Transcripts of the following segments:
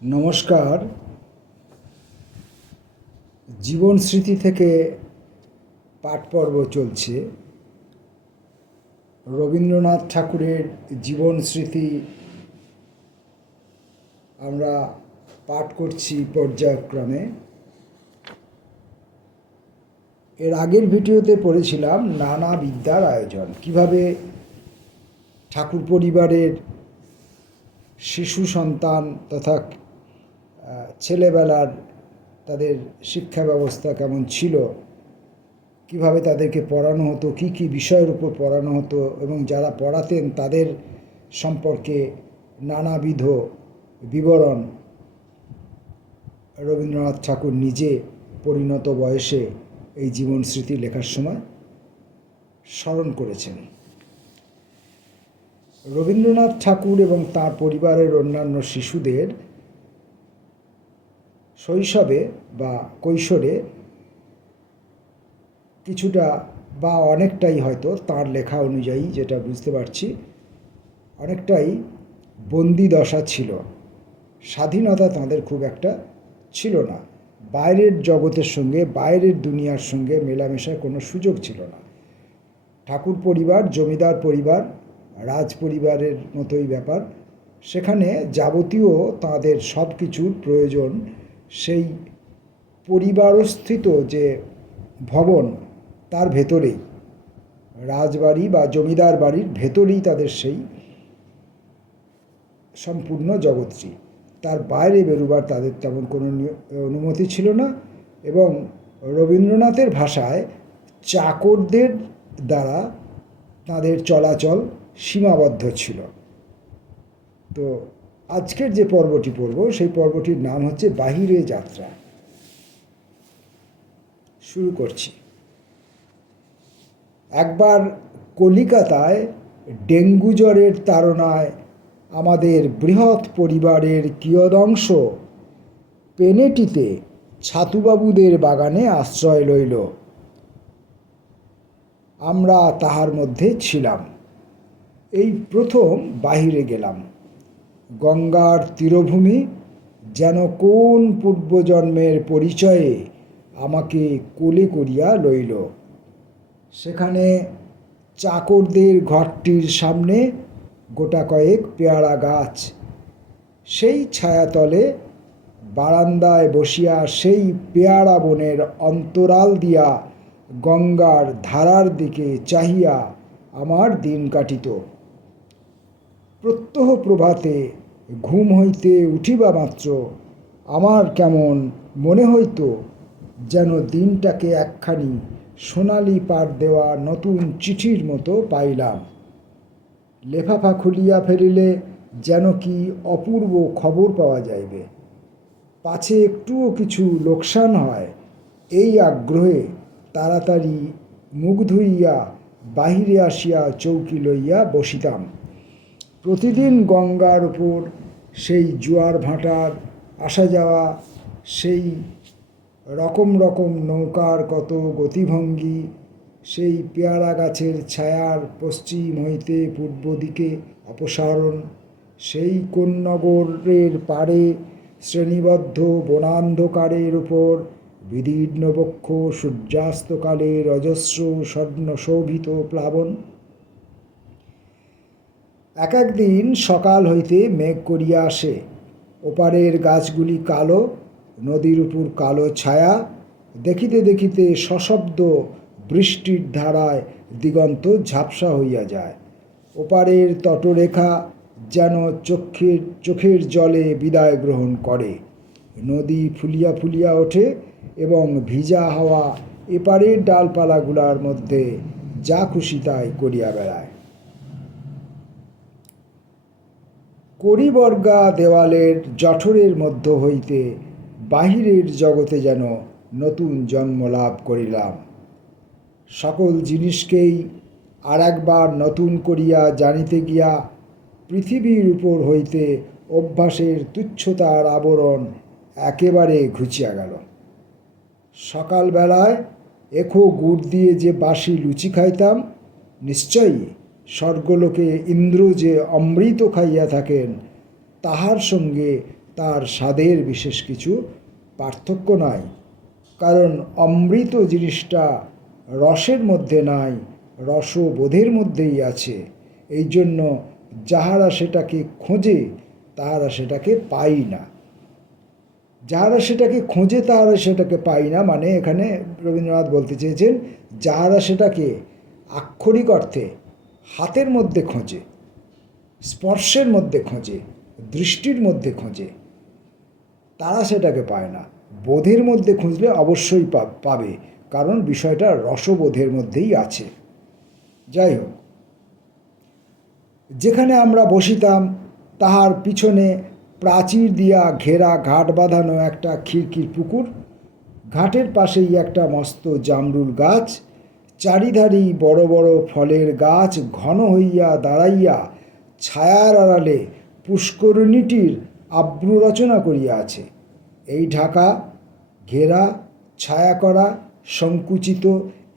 নমস্কার। জীবন স্মৃতি থেকে পাঠ পর্ব চলছে। রবীন্দ্রনাথ ঠাকুরের জীবন স্মৃতি আমরা পাঠ করছি পর্যায়ক্রমে। এর আগের ভিডিওতে পড়েছিলাম নানা বিদ্যার আয়োজন, কিভাবে ঠাকুর পরিবারের শিশু সন্তান তথা ছেলেবেলার তাদের শিক্ষা ব্যবস্থা কেমন ছিল, কিভাবে তাদেরকে পড়ানো হতো, কি কি বিষয়ের উপর পড়ানো হতো এবং যারা পড়াতেন তাদের সম্পর্কে নানাবিধ বিবরণ রবীন্দ্রনাথ ঠাকুর নিজে পরিণত বয়সে এই জীবন স্মৃতি লেখার সময় স্মরণ করেছেন। রবীন্দ্রনাথ ঠাকুর এবং তার পরিবারের অন্যান্য শিশুদের শৈশবে বা কৈশোরে কিছুটা বা অনেকটাই, হয়তো তার লেখা অনুযায়ী যেটা বুঝতে পারছি, অনেকটাই বন্দি দশা ছিল। স্বাধীনতা তাদের খুব একটা ছিল না। বাইরের জগতের সঙ্গে, বাইরের দুনিয়ার সঙ্গে মেলামেশার কোনো সুযোগ ছিল না। ঠাকুর পরিবার জমিদার পরিবার, রাজ পরিবারের মতোই ব্যাপার। সেখানে যাবতীয় তাদের সব কিছুর প্রয়োজন সেই পরিবারস্থিত যে ভবন তার ভেতরেই, রাজবাড়ি বা জমিদার বাড়ির ভেতরেই তাদের সেই সম্পূর্ণ জগৎটি। তার বাইরে বেরোবার তাদের তেমন কোনো অনুমতি ছিল না এবং রবীন্দ্রনাথের ভাষায় চাকরদের দ্বারা তাদের চলাচল সীমাবদ্ধ ছিল। তো আজকের যে পর্বটি পড়ব সেই পর্বটির নাম হচ্ছে বাহিরে যাত্রা। শুরু করছি। একবার কলিকাতায় ডেঙ্গু জ্বরের তাড়নায় আমাদের বৃহৎ পরিবারের কিয়দংশ পেনেটিতে ছাতুবাবুদের বাগানে আশ্রয় লইল। আমরা তাহার মধ্যে ছিলাম। এই প্রথম বাহিরে গেলাম। গঙ্গার তীরভূমি যেন কোন পূর্বজন্মের পরিচয়ে আমাকে কোলে করিয়া লইল। সেখানে চাকরদের ঘরটির সামনে গোটা কয়েক পেয়ারা গাছ। সেই ছায়াতলে বারান্দায় বসিয়া সেই পেয়ারা বনের অন্তরাল দিয়া গঙ্গার ধারার দিকে চাহিয়া আমার দিন কাটিত। প্রত্যহ প্রভাতে ঘুম হইতে উঠিবা মাত্র আমার কেমন মনে হইত যেন দিনটাকে একখানি সোনালি পাড় দেওয়া নতুন চিঠির মতো পাইলাম। লেফাফা খুলিয়া ফেলিলে যেন কি অপূর্ব খবর পাওয়া যাইবে। পাছে একটুও কিছু লোকসান হয় এই আগ্রহে তাড়াতাড়ি মুখ ধুইয়া বাহিরে আসিয়া চৌকি লইয়া বসিতাম। প্রতিদিন গঙ্গার উপর সেই জোয়ার ভাটার আসা যাওয়া, সেই রকম রকম নৌকার কত গতিভঙ্গি, সেই পেয়ারা গাছের ছায়ার পশ্চিম হইতে পূর্ব দিকে অপসারণ, সেই কোন্নগরের পাড়ে শ্রেণীবদ্ধ বনান্ধকারের উপর বিদীর্ণ বক্ষ সূর্যাস্তকালের অজস্র স্বর্ণ শোভিত প্লাবন। এক একদিন সকাল হইতে মেঘ করিয়া আসে, ওপারের গাছগুলি কালো, নদীর উপর কালো ছায়া। দেখিতে দেখিতে সশব্দ বৃষ্টির ধারায় দিগন্ত ঝাপসা হইয়া যায়। ওপারের তটরেখা যেন চোখের জলে বিদায় গ্রহণ করে। নদী ফুলিয়া ফুলিয়া ওঠে এবং ভিজা হাওয়া এপারের ডালপালাগুলার মধ্যে যা খুশি তাই করিয়া বেড়ায়। কড়িবর্গা দেওয়ালের জঠরের মধ্য হইতে বাহিরের জগতে যেন নতুন জন্ম লাভ করিলাম। সকল জিনিসকেই আর একবার নতুন করিয়া জানিতে গিয়া পৃথিবীর উপর হইতে অভ্যাসের তুচ্ছতার আবরণ একেবারে ঘুচিয়া গেল। সকালবেলায় এখো গুড় দিয়ে যে বাসি লুচি খাইতাম, নিশ্চয়ই স্বর্গলোকে ইন্দ্র যে অমৃত খাইয়া থাকেন তাহার সঙ্গে তার স্বাদের বিশেষ কিছু পার্থক্য নাই, কারণ অমৃত জিনিসটা রসের মধ্যে নাই, রসবোধের মধ্যেই আছে। এই জন্য যাহারা সেটাকে খোঁজে তাহারা সেটাকে পাই না। যাহারা সেটাকে খোঁজে তাহারা সেটাকে পাই না, মানে এখানে রবীন্দ্রনাথ বলতে চেয়েছেন যাহারা সেটাকে আক্ষরিক অর্থে হাতের মধ্যে খোঁজে, স্পর্শের মধ্যে খোঁজে, দৃষ্টির মধ্যে খোঁজে, তারা সেটাকে পায় না। বোধের মধ্যে খুঁজলে অবশ্যই পাবে, কারণ বিষয়টা রসবোধের মধ্যেই আছে। যাই হোক, যেখানে আমরা বসিতাম তাহার পিছনে প্রাচীর দিয়া ঘেরা ঘাট বাঁধানো একটা খিড়কির পুকুর, ঘাটের পাশেই একটা মস্ত জামরুল গাছ, চারিধারেই বড় বড় ফলের গাছ ঘন হইয়া দাঁড়াইয়া ছায়ার আড়ালে পুষ্করিণীটির আব্রু রচনা করিয়া আছে। এই ঢাকা ঘেরা ছায়া করা সংকুচিত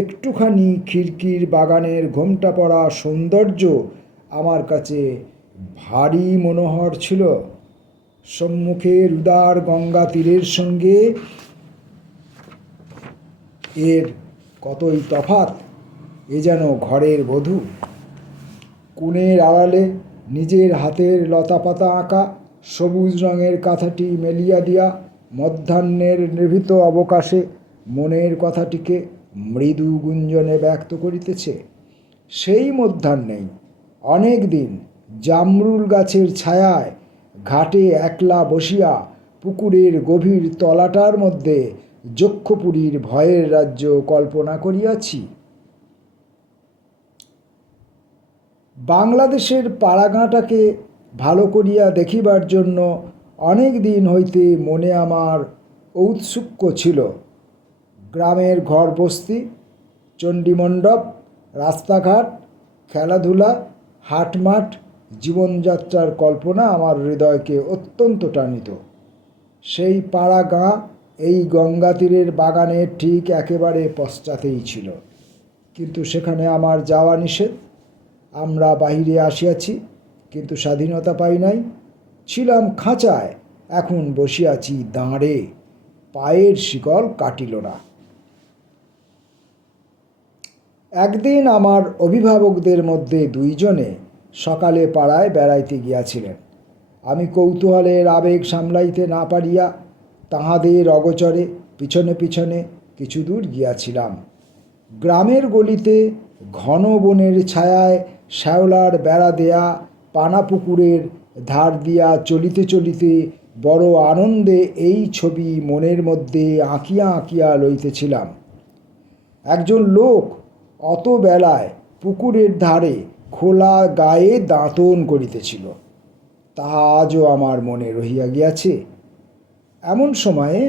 একটুখানি খিড়কির বাগানের ঘোমটা পড়া সৌন্দর্য আমার কাছে ভারী মনোহর ছিল। সম্মুখের উদার গঙ্গা তীরের সঙ্গে এর কতই তফাৎ, এ যেন ঘরের বধূ। কোণের আড়ালে নিজের হাতের লতাপাতা আঁকা সবুজ রঙের কাঁথাটি মেলিয়া দিয়া মধ্যাহ্নের নিভৃত অবকাশে মনের কথাটিকে মৃদু গুঞ্জনে ব্যক্ত করিতেছে। সেই মধ্যাহ্নেই অনেক দিন জামরুল গাছের ছায়ায় ঘাটে একলা বসিয়া পুকুরের গভীর তলাটার মধ্যে যক্ষপুরীর ভয়ের রাজ্য কল্পনা করিয়াছি। বাংলাদেশের পাড়াগাঁটাকে ভালো করিয়া দেখিবার জন্য অনেক দিন হইতে মনে আমার ঔৎসুক্য ছিল। গ্রামের ঘর বস্তি, চণ্ডীমণ্ডপ, রাস্তাঘাট, খেলাধুলা, হাটমাঠ, জীবনযাত্রার কল্পনা আমার হৃদয়কে অত্যন্ত টানিত। সেই পাড়া গাঁ এই গঙ্গা তীরের বাগানের ঠিক একেবারে পশ্চাতেই ছিল, কিন্তু সেখানে আমার যাওয়া নিষেধ। আমরা বাহিরে আসিয়াছি, কিন্তু স্বাধীনতা পাই নাই। ছিলাম খাঁচায়, এখন বসিয়াছি দাঁড়ে, পায়ের শিকল কাটিল না। একদিন আমার অভিভাবকদের মধ্যে দুইজনে সকালে পাড়ায় বেড়াইতে গিয়াছিলেন। আমি কৌতূহলের আবেগ সামলাইতে না পারিয়া তাহাদের অগোচরে পিছনে পিছনে কিছু দূর গিয়াছিলাম। গ্রামের গলিতে ঘন বনের ছায়ায় শ্যাওলার বেড়া দেয়া পানা পুকুরের ধার দিয়া চলিতে চলিতে বড় আনন্দে এই ছবি মনের মধ্যে আঁকিয়া আঁকিয়া লইতেছিলাম। একজন লোক অত বেলায় পুকুরের ধারে খোলা গায়ে দাঁতন করিতেছিল, তাহা আজও আমার মনে রহিয়া গিয়াছে। এমন সময়ে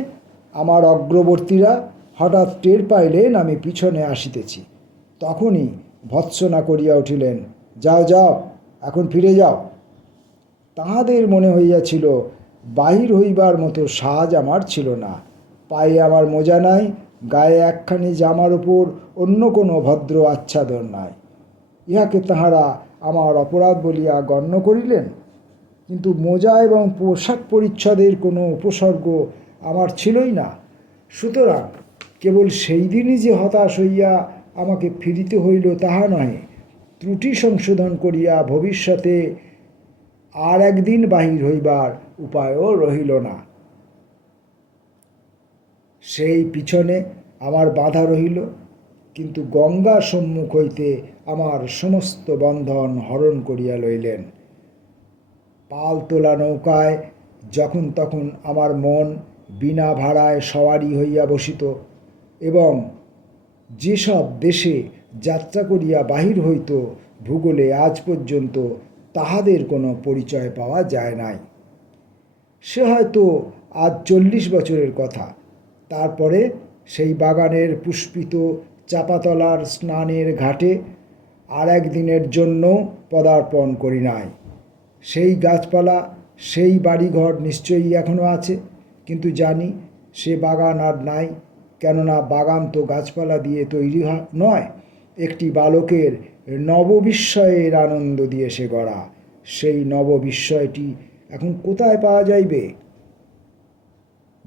আমার অগ্রবর্তীরা হঠাৎ টের পাইলেন আমি পিছনে আসিতেছি। তখনই ভৎসনা করিয়া উঠিলেন, যাও যাও, এখন ফিরে যাও। তাহাদের মনে হইয়াছিল বাহির হইবার মতো সাজ আমার ছিল না। পায়ে আমার মোজা নাই, গায়ে একখানি জামার উপর অন্য কোনো ভদ্র আচ্ছাদন নাই। ইহাকে তাহারা আমার অপরাধ বলিয়া গণ্য করিলেন, কিন্তু মোজা এবং পোশাক পরিচ্ছদের কোনো উপসর্গ আমার ছিলই না। সুতরাং কেবল সেই দিনই যে হতাশ হইয়া আমাকে ফিরিতে হইল তাহা নহে, ত্রুটি সংশোধন করিয়া ভবিষ্যতে আর একদিন বাহির হইবার উপায়ও রহিল না। সেই পিছনে আমার বাধা রহিল, কিন্তু গঙ্গা সম্মুখ হইতে আমার সমস্ত বন্ধন হরণ করিয়া লইলেন। পাল তোলা নৌকায় যখন তখন আমার মন বিনা ভাড়ায় সওয়ারি হইয়া বসিত, এবং যেসব দেশে যাত্রা করিয়া বাহির হইত ভূগোলে আজ পর্যন্ত তাহাদের কোনো পরিচয় পাওয়া যায় নাই। সে হয়তো আজ 40 বছরের কথা। তারপরে সেই বাগানের পুষ্পিত চাপাতলার স্নানের ঘাটে আর একদিনের জন্য পদার্পণ করি নাই। সেই গাছপালা, সেই বাড়িঘর নিশ্চয়ই এখনও আছে, কিন্তু জানি সে বাগান আর নাই। কেননা বাগান তো গাছপালা দিয়ে তৈরি নয়, একটি বালকের নববিস্ময়ের আনন্দ দিয়ে সে গড়া। সেই নববিস্ময়টি এখন কোথায় পাওয়া যাইবে?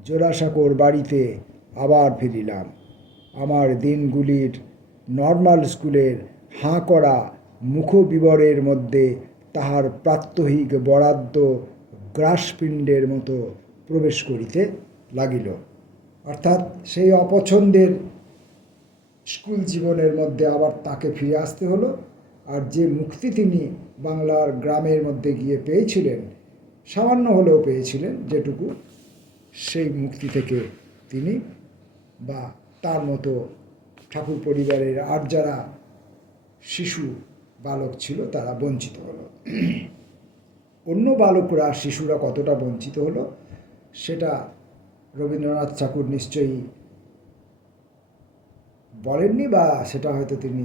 জোড়াসাঁকোর বাড়িতে আবার ফিরিলাম। আমার দিনগুলির নর্মাল স্কুলের হাঁ করা মুখবিবরের মধ্যে তাহার প্রাত্যহিক বরাদ্দ গ্রাসপিণ্ডের মতো প্রবেশ করিতে লাগিল। অর্থাৎ সেই অপছন্দের স্কুল জীবনের মধ্যে আবার তাকে ফিরে আসতে হলো। আর যে মুক্তি তিনি বাংলার গ্রামের মধ্যে গিয়ে পেয়েছিলেন, সামান্য হলেও পেয়েছিলেন যেটুকু, সেই মুক্তি থেকে তিনি বা তার মতো ঠাকুর পরিবারের আর যারা শিশু বালক ছিল তারা বঞ্চিত হলো। অন্য বালকরা, শিশুরা কতটা বঞ্চিত হলো সেটা রবীন্দ্রনাথ ঠাকুর নিশ্চয়ই বলেননি, বা সেটা হয়তো তিনি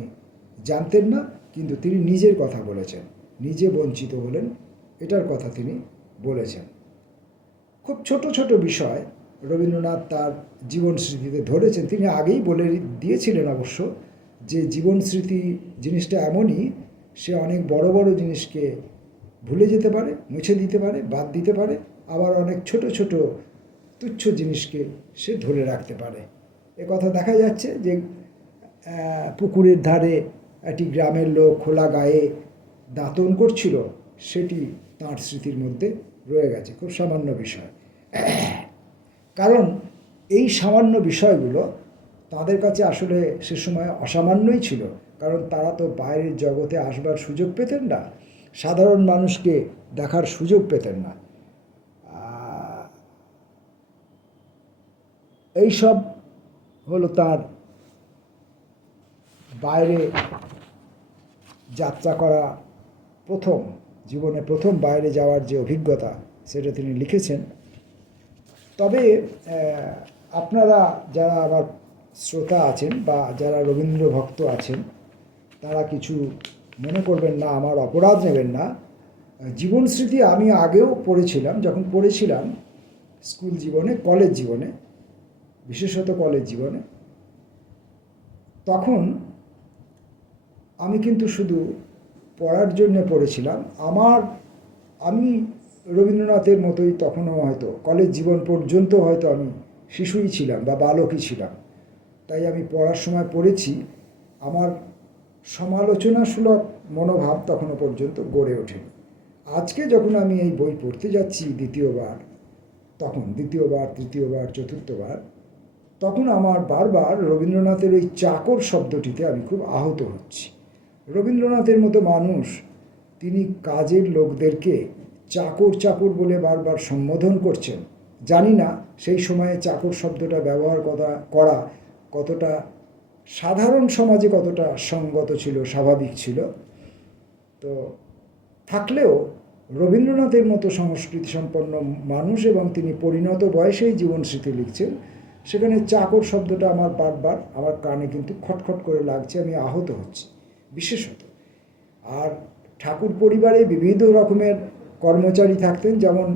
জানতেন না, কিন্তু তিনি নিজের কথা বলেছেন, নিজে বঞ্চিত হলেন এটার কথা তিনি বলেছেন। খুব ছোট ছোট বিষয় রবীন্দ্রনাথ তার জীবন স্মৃতিতে ধরেছেন। তিনি আগেই বলে দিয়েছিলেন অবশ্য যে জীবন স্মৃতি জিনিসটা এমনই, সে অনেক বড় বড় জিনিসকে ভুলে যেতে পারে, মুছে দিতে পারে, বাদ দিতে পারে, আবার অনেক ছোট ছোট তুচ্ছ জিনিসকে সে ধরে রাখতে পারে। কথা দেখা যাচ্ছে যে পুকুরের ধারে একটি গ্রামের লোক খোলা গায়ে দাঁতন করছিল, সেটি তাঁর স্মৃতির মধ্যে রয়ে গেছে। খুব সামান্য বিষয়, কারণ এই সামান্য বিষয়গুলো তাদের কাছে আসলে সে সময় অসামান্যই ছিল, কারণ তারা তো বাইরের জগতে আসবার সুযোগ পেতেন না, সাধারণ মানুষকে দেখার সুযোগ পেতেন না। এইসব হলো তার বাইরে যাত্রা করা প্রথম, জীবনে প্রথম বাইরে যাওয়ার যে অভিজ্ঞতা, সেটা তিনি লিখেছেন। তবে আপনারা যারা আমার শ্রোতা আছেন বা যারা রবীন্দ্র ভক্ত আছেন, তারা কিছু মনে করবেন না, আমার অপরাধ নেবেন না। জীবন স্মৃতি আমি আগেও পড়েছিলাম, যখন পড়েছিলাম স্কুল জীবনে, কলেজ জীবনে, বিশেষত কলেজ জীবনে, তখন আমি কিন্তু শুধু পড়ার জন্য পড়েছিলাম। আমি রবীন্দ্রনাথের মতোই তখনও হয়তো কলেজ জীবন পর্যন্ত হয়তো আমি শিশুই ছিলাম বা বালকই ছিলাম, তাই আমি পড়ার সময় পড়েছি। আমার সমালোচনাসুলভ মনোভাব তখনও পর্যন্ত গড়ে ওঠেনি। আজকে যখন আমি এই বই পড়তে যাচ্ছি দ্বিতীয়বার, তৃতীয়বার, চতুর্থবার, তখন আমার বারবার রবীন্দ্রনাথের ওই চাকর শব্দটিতে আমি খুব আহত হচ্ছি। রবীন্দ্রনাথের মতো মানুষ, তিনি কাজের লোকদেরকে চাকর চাকর বলে বারবার সম্বোধন করছেন। জানি না সেই সময়ে চাকর শব্দটা ব্যবহার করা কতটা সাধারণ সমাজে কতটা সঙ্গত ছিল, স্বাভাবিক ছিল। তো থাকলেও রবীন্দ্রনাথের মতো সংস্কৃতি সম্পন্ন মানুষ এবং তিনি পরিণত বয়সেই জীবন স্মৃতি লিখছেন, সেখানে চাকর শব্দটা আমার বারবার আমার কানে কিন্তু খটখট করে লাগছে, আমি আহত হচ্ছি বিশেষত। আর ঠাকুর পরিবারে বিবিধ রকমের কর্মচারী থাকতেন, যেমন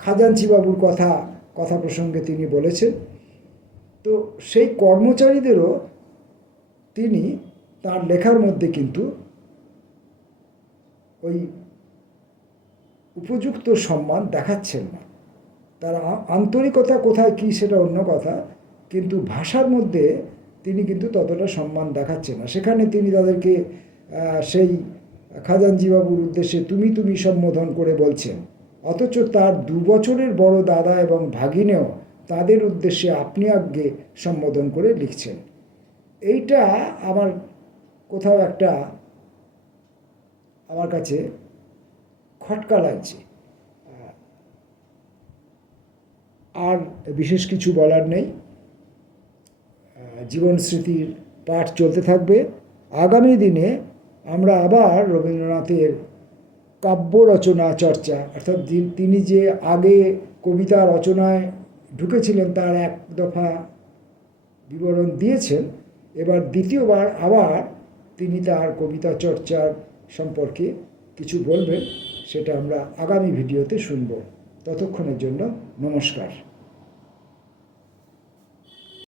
খাজাঞ্চিবাবুর কথা প্রসঙ্গে তিনি বলেছেন। তো সেই কর্মচারীদেরও তিনি তার লেখার মধ্যে কিন্তু ওই উপযুক্ত সম্মান দেখাচ্ছেন না। তার আন্তরিকতা কোথায় কী সেটা অন্য কথা, কিন্তু ভাষার মধ্যে তিনি কিন্তু ততটা সম্মান দেখাচ্ছেন না। সেখানে তিনি তাদেরকে সেই খাজাঞ্চিবাবুর উদ্দেশ্যে তুমি সম্বোধন করে বলছেন, অথচ তার 2 বছরের বড় দাদা এবং ভাগিনেও তাদের উদ্দেশ্যে আপনি আজ্ঞে সম্বোধন করে লিখছেন। এইটা আমার কোথাও একটা আমার কাছে খটকা লাগছে। আর বিশেষ কিছু বলার নেই। জীবন স্মৃতির পাঠ চলতে থাকবে। আগামী দিনে আমরা আবার রবীন্দ্রনাথের কাব্য রচনা চর্চা, অর্থাৎ তিনি যে আগে কবিতা রচনায় ঢুকেছিলেন তার এক দফা বিবরণ দিয়েছেন, এবার দ্বিতীয়বার আবার তিনি তার কবিতা চর্চার সম্পর্কে কিছু বলবেন, সেটা আমরা আগামী ভিডিওতে শুনব। ততক্ষণের জন্য নমস্কার।